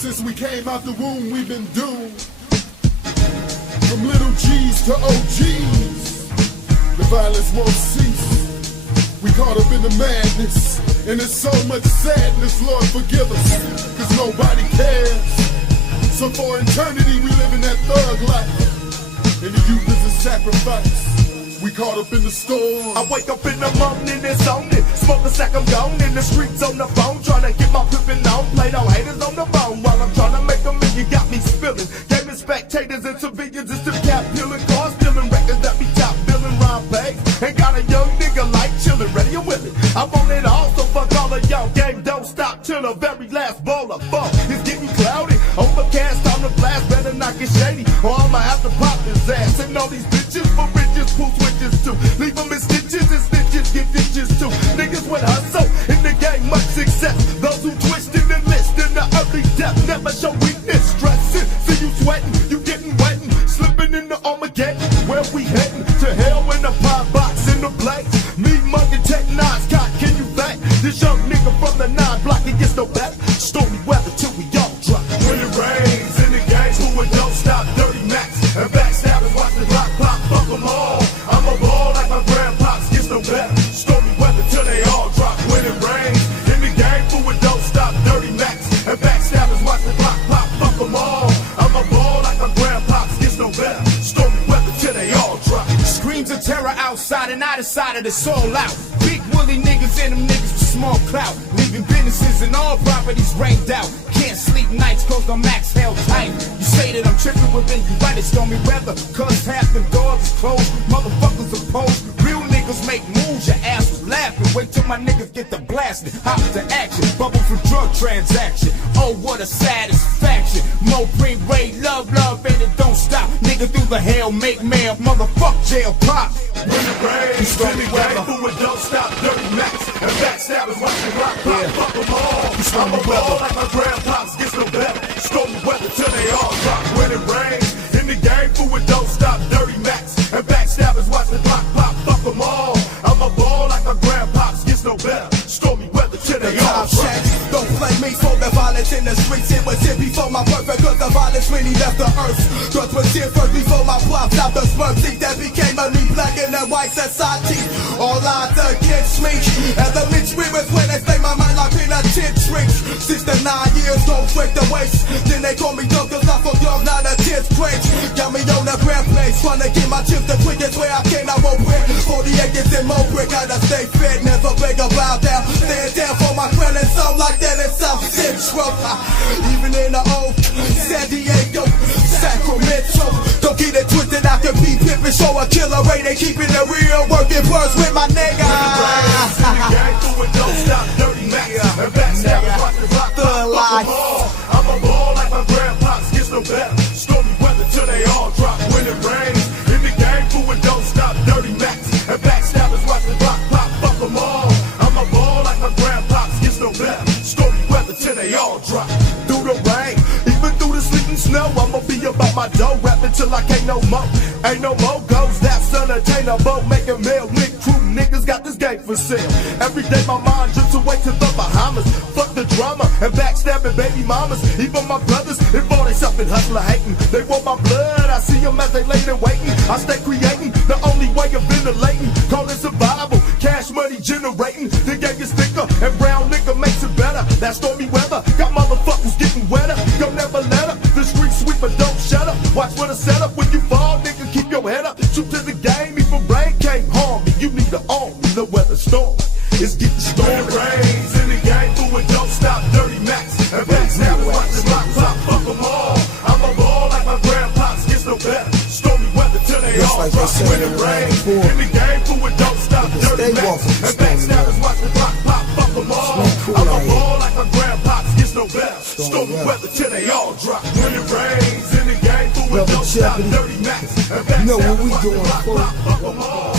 Since we came out the womb, we've been doomed. From little G's to OGs, the violence won't cease. We caught up in the madness, and there's so much sadness. Lord, forgive us, cause nobody cares. So for eternity, we live in that thug life, and the youth is a sacrifice. We caught up in the storm. I wake up in the morning, it's on it. Smoke a sack, I'm gone in the streets on the phone, trying to get my pippin' on. Play no haters on the phone while I'm trying to make a million. Got me spilling, gaming spectators and civilians. It's the cap peeling, cars stealing, records that be top billing, rhyme bags. Ain't got a young nigga like chillin', ready and willing. I want it all, so fuck all of y'all. Game don't stop till the very last ball of fuck. It's getting cloudy, overcast, time to blast. Better not get shady, or I'ma have to pop his ass. And all these bitches for riches, pull switches too. Leave them in stitches and stitches get ditches too. Niggas with hustle in the game, much success. Those who twisted and list in the early death never show weakness. Stressing, see you sweating, you getting wetting, slipping in the Armageddon. Where we heading? To hell in the pie box in the blades. Me, Monkey, Tech Nines, cock, can you back? This young nigga from the 9 block, it gets no better. Stormy weather till we all drop. When it rains in the games, who it don't stop? Dirty Max and backstabbers, watch the block pop, fuck them all. I'm a ball like my grandpops, gets no better. Stormy weather till they all drop. When it rains in the game, who it don't stop? Dirty Max and backstabbers, watch the block pop, fuck them all. I'm a ball like my grandpops, gets no better. Stormy weather till they all drop. Screams of terror outside and I decided it's all out. Big woolly niggas and them niggas with small clout, leaving businesses and all properties rained out. Can't sleep nights cause the max held tight. You say that I'm tripping, well then you right, it's stormy weather. Cause half the doors is closed, motherfuckers opposed. Real niggas make moves, your ass was laughing. Wait till my niggas get the blasting, hop to action, bubble for drug transaction. Oh what a satisfaction, Mo bring Ray, love, and it don't stop. Nigga through the hell, make mail, motherfuck jail pop. When it rains, stormy weather, who it don't stop? Dirty Max and backstabbers, watch the block pop, fuck them all. I'm a ball like my grandpops, gets no better. Stormy weather till they all drop. When it rains in the game, who it don't stop? Dirty Max and backstabbers, watch the block pop, fuck them all. I'm a ball like my grandpops, gets no better. Stormy weather till they all drop. Don't blame me for the violence in the streets. It was here before my birth, cause the violence really left the earth. Cause was here first before my plops out the smurfs. That became a new black and a white society. All odds against me. And the bitch we was when they stay my mind like penitentiary. 69 years, don't break the waist. Then they call me dumb cause I fuck love, not a 10th grade. Got me on the grand place, trying to get my chips the quickest way I can. I won't break 40 acres and more brick. Gotta stay fed, never beg or bow down. Stand down for my crown and something like that in South Central. Even in the old San Diego, Sacramento. Don't get it twisted, I can be pimpin', show a killer Ray. They keepin' it real, working birds with my nigga. Don't stop, Dirty Max and backstabbers, watch the block pop, fuck them all. I'm a ball like my grandpops, gets no better. Stormy weather till they all drop. When it rains in the game, who it don't stop? Dirty Max and backstabbers, watch the block pop, fuck them all. I'm a ball like my grandpops, gets no better. Stormy weather till they all drop. Through the rain, even through the sleet and snow, I'ma be about my dough, rapping till I can't no more. Ain't no more goes, that's unattainable. Making mail, Nick crew, niggas got this game for sale. Every day my mind drifts away to the Bahamas. Fuck the drama and backstabbing baby mamas. Even my brothers involved themselves in hustler hating. They want my blood, I see them as they lay there waiting. I stay creating, the only way of ventilating. Call it survival, cash money generating. They gave you sticker and brown liquor makes it better. That stormy weather got motherfuckers getting wetter. You'll never let up, the street sweeper don't shut up. Watch for the setup, when you fall nigga keep your head up. True to the game, even rain can't harm me. You need an arm, the weather storm. It's getting stormy. When it rains in the game, who it don't stop? Dirty Max and backstabbers, watch the block pop, fuck them all. I'm a ball like my grandpops, gets no better. Stormy weather till they all drop. When it rains in the game, who it don't stop? Dirty Max and backstabbers, watch the block pop, fuck them all. I'm a ball like my grandpops, gets no better. Stormy weather till they all drop. When it rains in the game, who it don't stop? Dirty Max and backstabbers, watch the block pop, fuck them all.